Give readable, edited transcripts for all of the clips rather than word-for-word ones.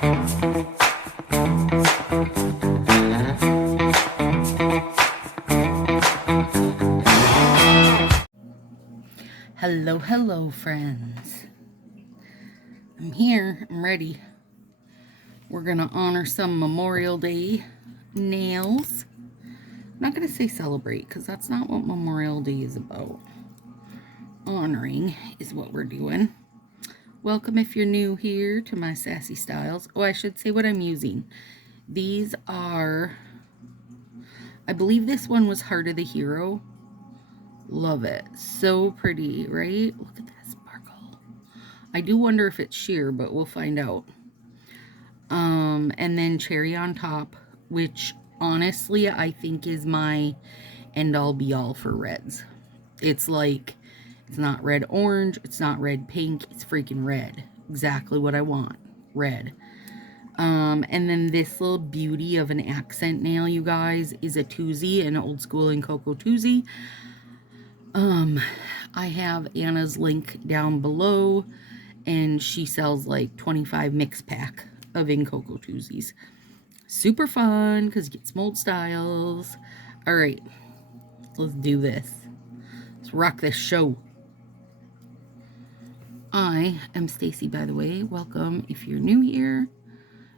Hello, hello, friends. I'm here. I'm ready. We're going to honor some Memorial Day nails. I'm not going to say celebrate because that's not what Memorial Day is about. Honoring is what we're doing. Welcome if you're new here to my Sassy Styles. Oh, I should say what I'm using. These are, I believe this one was Heart of the Hero. Love it. So pretty, right? Look at that sparkle. I do wonder if it's sheer, but we'll find out. And then Cherry on Top, which honestly I think is my end-all be-all for reds. It's like, it's not red orange, it's not red pink, it's freaking red. Exactly what I want. Red. And then this little beauty of an accent nail, you guys, is a Toozy, an Old School and Cocoa Toozy. I have Anna's link down below, and she sells like 25 mix pack of In Cocoa Toozies. Super fun because you get some old styles. All right, let's do this. Let's rock this show. I am Stacy, by the way. Welcome if you're new here.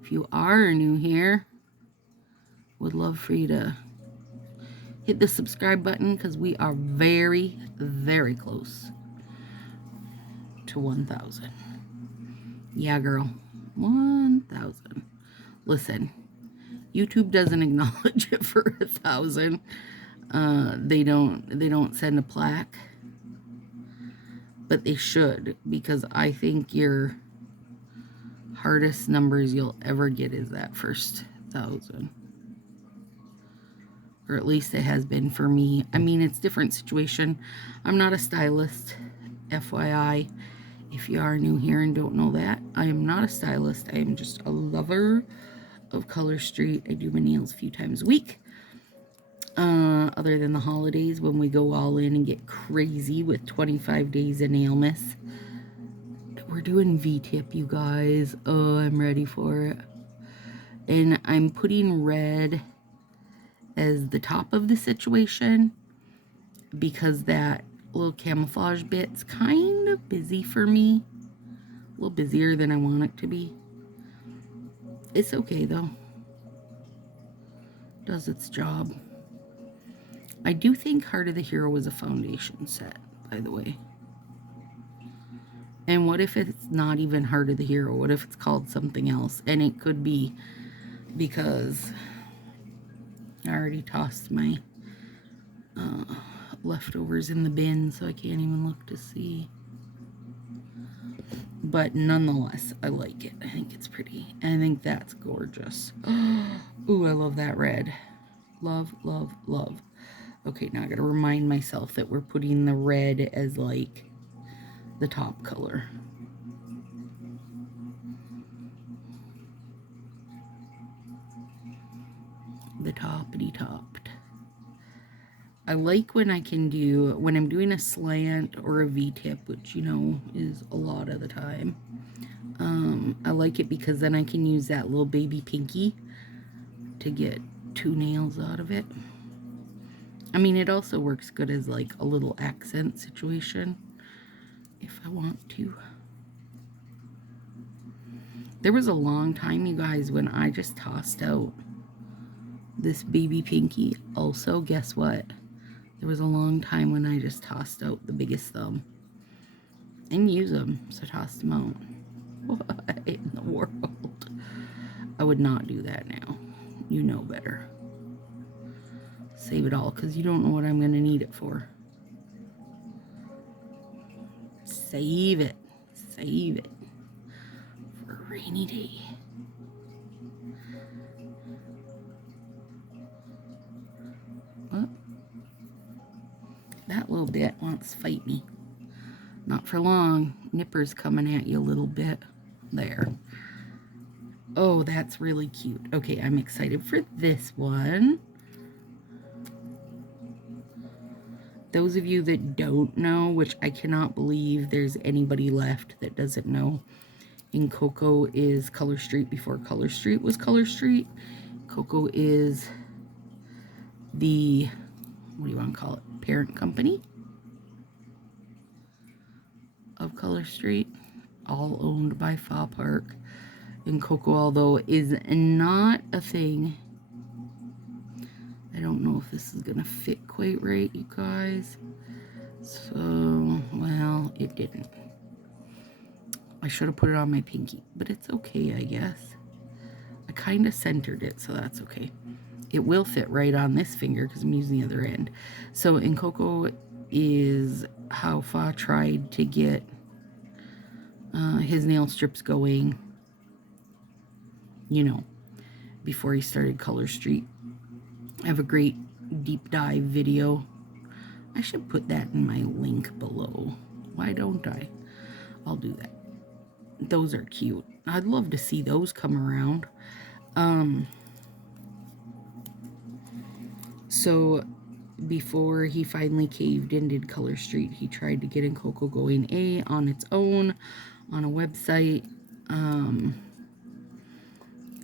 If you are new here, would love for you to hit the subscribe button because we are very, very close to 1,000. Yeah, girl. 1,000. Listen, YouTube doesn't acknowledge it for 1,000. They don't send a plaque, but they should, because I think your hardest numbers you'll ever get is that first 1,000. Or at least it has been for me. I mean, it's a different situation. I'm not a stylist, FYI. If you are new here and don't know that, I am not a stylist. I am just a lover of Color Street. I do my nails a few times a week. Other than the holidays when we go all in and get crazy with 25 days of Nailmas. We're doing V-tip, you guys. Oh, I'm ready for it. And I'm putting red as the top of the situation because that little camouflage bit's kind of busy for me. A little busier than I want it to be. It's okay though. Does its job. I do think Heart of the Hero was a foundation set, by the way. And what if it's not even Heart of the Hero? What if it's called something else? And it could be, because I already tossed my leftovers in the bin, so I can't even look to see. But nonetheless, I like it. I think it's pretty. I think that's gorgeous. Ooh, I love that red. Love, love, love. Okay, now I gotta remind myself that we're putting the red as like the top color. The toppity-topped. I like when I can do, when I'm doing a slant or a V-tip, which, you know, is a lot of the time. I like it because then I can use that little baby pinky to get 2 nails out of it. I mean, it also works good as like a little accent situation if I want to. There was a long time, you guys, when I just tossed out this baby pinky. Also, guess what? There was a long time when I just tossed out the biggest thumb. And use them, so toss them out. What in the world? I would not do that now. You know better. Save it all, because you don't know what I'm going to need it for. Save it. Save it. For a rainy day. What? That little bit wants to fight me. Not for long. Nipper's coming at you a little bit. There. Oh, that's really cute. Okay, I'm excited for this one. Those of you that don't know, which I cannot believe there's anybody left that doesn't know, In Coco is Color Street before Color Street was Color Street. Coco is the, what do you want to call it, parent company of Color Street, all owned by Fa Park. And Coco, although is not a thing, I don't know if this is gonna fit quite right, you guys. So, well, it didn't. I should have put it on my pinky, but it's okay, I guess. I kind of centered it, so that's okay. It will fit right on this finger because I'm using the other end. So in Coco is how Fa tried to get his nail strips going, you know, before he started Color Street. I have a great deep dive video. I should put that in my link below. Why don't I? I'll do that. Those are cute. I'd love to see those come around. So before he finally caved and did Color Street, he tried to get in Coco Going on its own on a website. And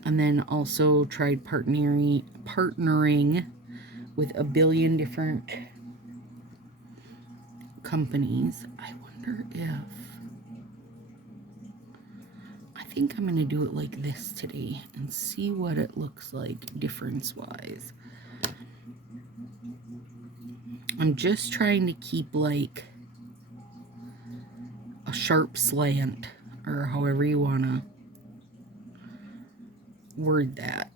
then also tried partnering with a billion different companies. I wonder if... I think I'm going to do it like this today and see what it looks like difference-wise. I'm just trying to keep like a sharp slant, or however you want to word that.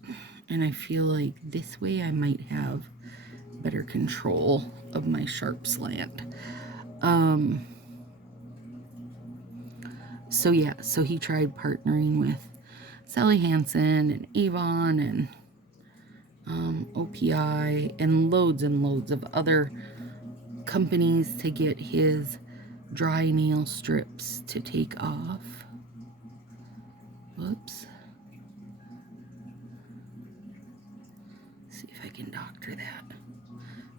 And I feel like this way I might have better control of my sharp slant. So yeah, so he tried partnering with Sally Hansen and Avon and OPI and loads of other companies to get his dry nail strips to take off. Whoops. See if I can doctor that.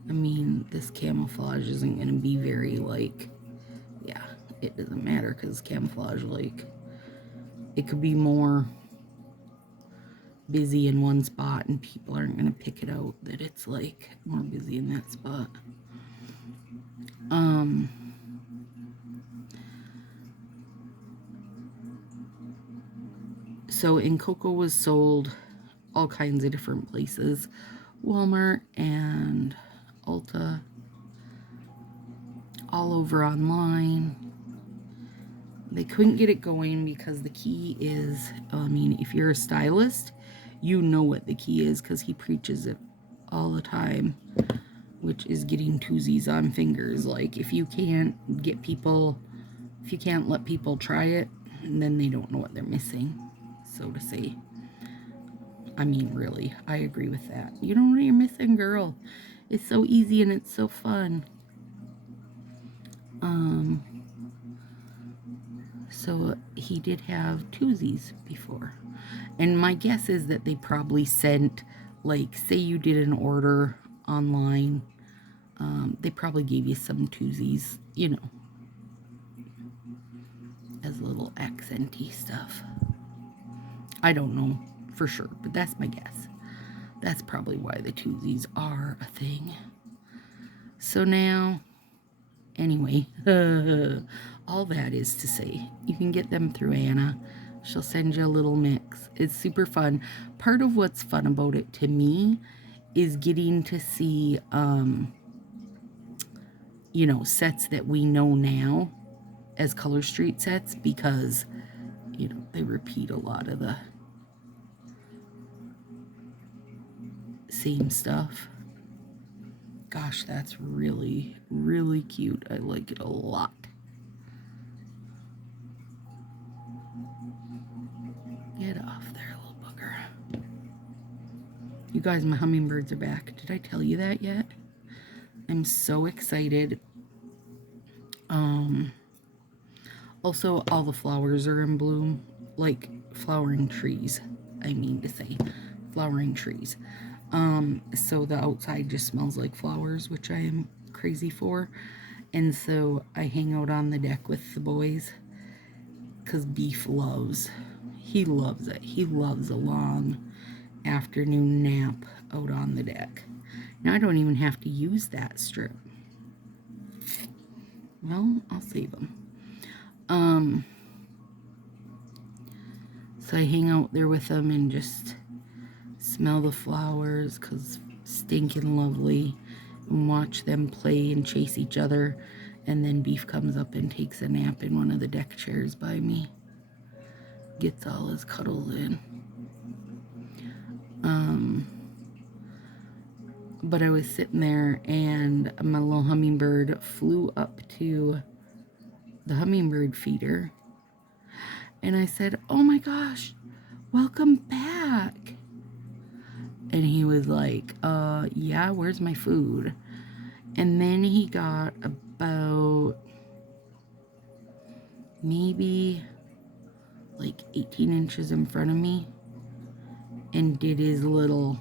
I mean, this camouflage isn't going to be very, like, yeah, it doesn't matter because camouflage, like, it could be more busy in one spot and people aren't going to pick it out that it's, like, more busy in that spot. So in Coco was sold all kinds of different places. Walmart and Ulta, all over online. They couldn't get it going because the key is, I mean, if you're a stylist, you know what the key is because he preaches it all the time, which is getting twosies on fingers. Like, if you can't get people, if you can't let people try it, then they don't know what they're missing, so to say. I mean, really, I agree with that. You don't know what you're missing, girl. It's so easy and it's so fun. So he did have twosies before. And my guess is that they probably sent, like, say you did an order online, they probably gave you some twosies, you know, as little accenty stuff. I don't know for sure, but that's my guess. That's probably why the twosies are a thing. So now, anyway, all that is to say, you can get them through Anna. She'll send you a little mix. It's super fun. Part of what's fun about it to me is getting to see, you know, sets that we know now as Color Street sets because, you know, they repeat a lot of the same stuff. Gosh, that's really, really cute. I like it a lot. Get off there, little bugger. You guys, my hummingbirds are back. Did I tell you that yet? I'm so excited. Also, all the flowers are in bloom. Like, flowering trees, I mean to say. Flowering trees. So the outside just smells like flowers, which I am crazy for. And so I hang out on the deck with the boys because Beef loves, he loves it. He loves a long afternoon nap out on the deck. Now I don't even have to use that strip. Well, I'll save them. So I hang out there with them and just smell the flowers because stinking lovely, and watch them play and chase each other. And then Beef comes up and takes a nap in one of the deck chairs by me. Gets all his cuddles in. But I was sitting there and my little hummingbird flew up to the hummingbird feeder. And I said, "Oh my gosh, welcome back." And he was like, yeah, where's my food?" And then he got about maybe like 18 inches in front of me and did his little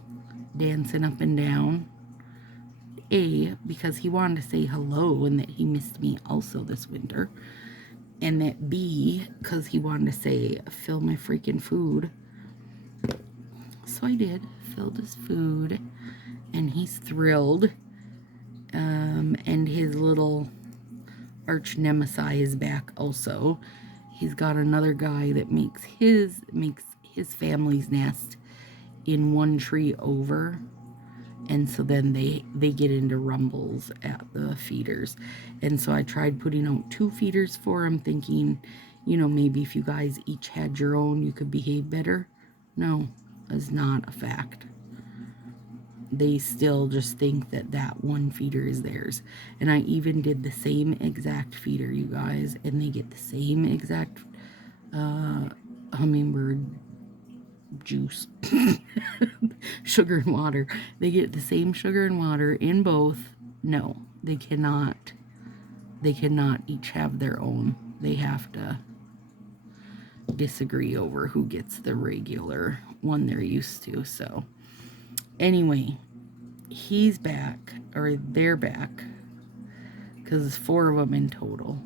dancing up and down. A, because he wanted to say hello and that he missed me also this winter. And that B, because he wanted to say, "Fill my freaking food." So I did, filled his food, and he's thrilled. And his little arch nemesis is back also. He's got another guy that makes his family's nest in one tree over. And so then they get into rumbles at the feeders. And so I tried putting out 2 feeders for him, thinking, you know, maybe if you guys each had your own, you could behave better. No, that's not a fact. They still just think that that one feeder is theirs. And I even did the same exact feeder, you guys, and they get the same exact hummingbird juice. Sugar and water. They get the same sugar and water in both. No, they cannot each have their own. They have to disagree over who gets the regular one they're used to. So anyway, he's back, or they're back, because it's 4 of them in total.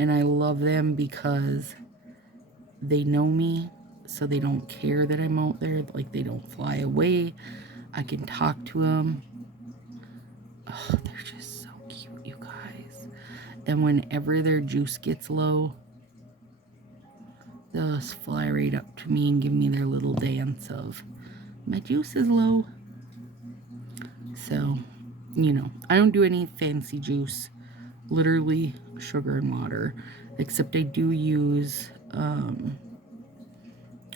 And I love them because they know me, so they don't care that I'm out there. Like, they don't fly away. I can talk to them. Oh, they're just so cute, you guys. And whenever their juice gets low, they'll just fly right up to me and give me their little dance of, "My juice is low." So, you know, I don't do any fancy juice. Literally sugar and water. Except I do use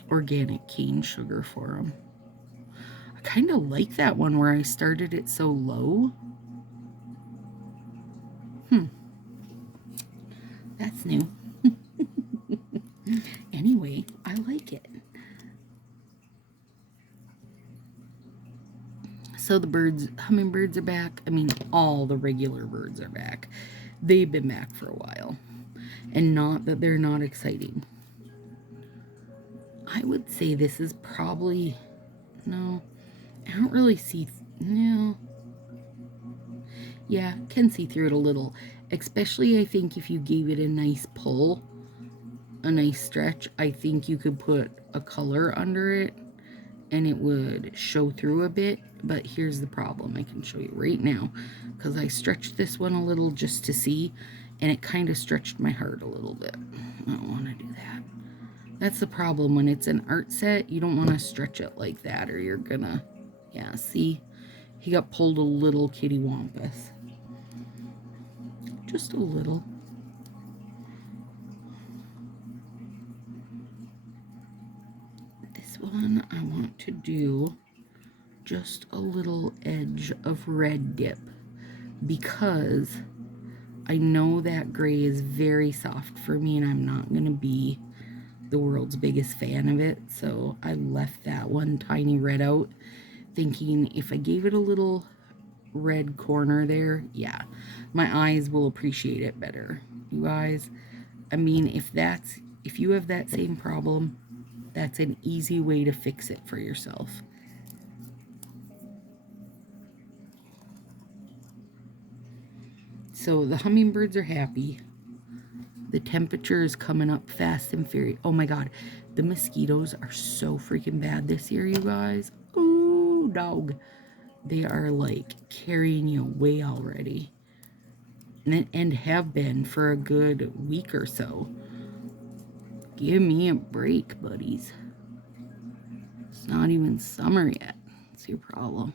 organic cane sugar for them. I kind of like that one where I started it so low. That's new. Anyway, I like it. So the hummingbirds are back. I mean, all the regular birds are back. They've been back for a while. And not that they're not exciting. I would say this is probably, no, I don't really see, no. Yeah, can see through it a little. Especially, I think, if you gave it a nice pull, a nice stretch, I think you could put a color under it and it would show through a bit. But here's the problem. I can show you right now, because I stretched this one a little just to see, and it kind of stretched my heart a little bit. I don't want to do that. That's the problem. When it's an art set, you don't want to stretch it like that, or you're gonna, yeah, see? He got pulled a little kitty wampus. Just a little. This one I want to do just a little edge of red dip, because I know that gray is very soft for me and I'm not going to be the world's biggest fan of it. So I left that one tiny red out, thinking if I gave it a little red corner there, yeah, my eyes will appreciate it better. You guys, I mean, if you have that same problem, that's an easy way to fix it for yourself. So the hummingbirds are happy. The temperature is coming up fast and furious. Oh my God. The mosquitoes are so freaking bad this year, you guys. Ooh, dog. They are like carrying you away already. And have been for a good week or so. Give me a break, buddies. It's not even summer yet. What's your problem?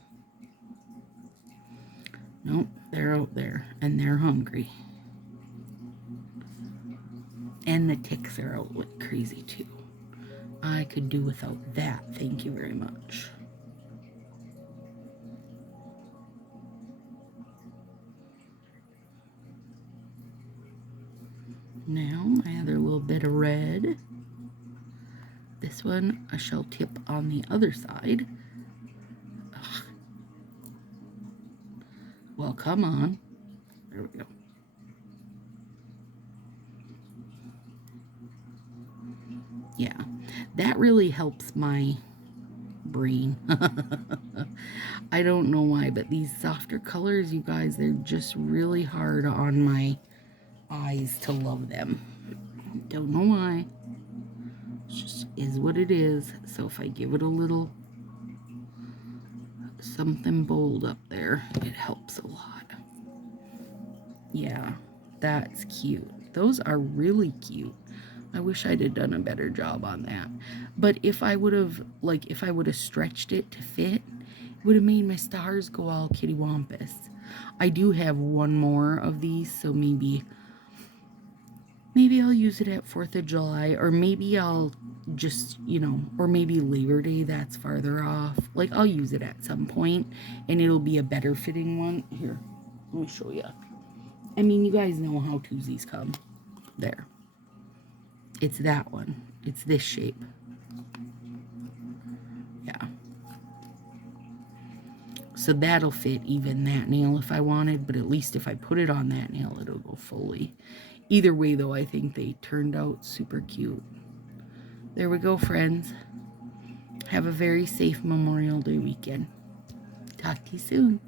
Nope, they're out there and they're hungry. And the ticks are out like crazy too. I could do without that. Thank you very much. Now my other little bit of red. This one I shall tip on the other side. Ugh. Well, come on. There we go. Yeah, that really helps my brain. I don't know why, but these softer colors, you guys, they're just really hard on my eyes to love them. Don't know why. It just is what it is. So if I give it a little something bold up there, it helps a lot. Yeah, that's cute. Those are really cute. I wish I'd have done a better job on that. But if I would have, stretched it to fit, it would have made my stars go all kittywampus. I do have one more of these, so maybe I'll use it at 4th of July, or maybe I'll just, or maybe Labor Day, that's farther off. Like, I'll use it at some point, and it'll be a better fitting one. Here, let me show you. I mean, you guys know how twosies come. There. It's that one. It's this shape. Yeah. So that'll fit even that nail if I wanted, but at least if I put it on that nail, it'll go fully. Either way, though, I think they turned out super cute. There we go, friends. Have a very safe Memorial Day weekend. Talk to you soon.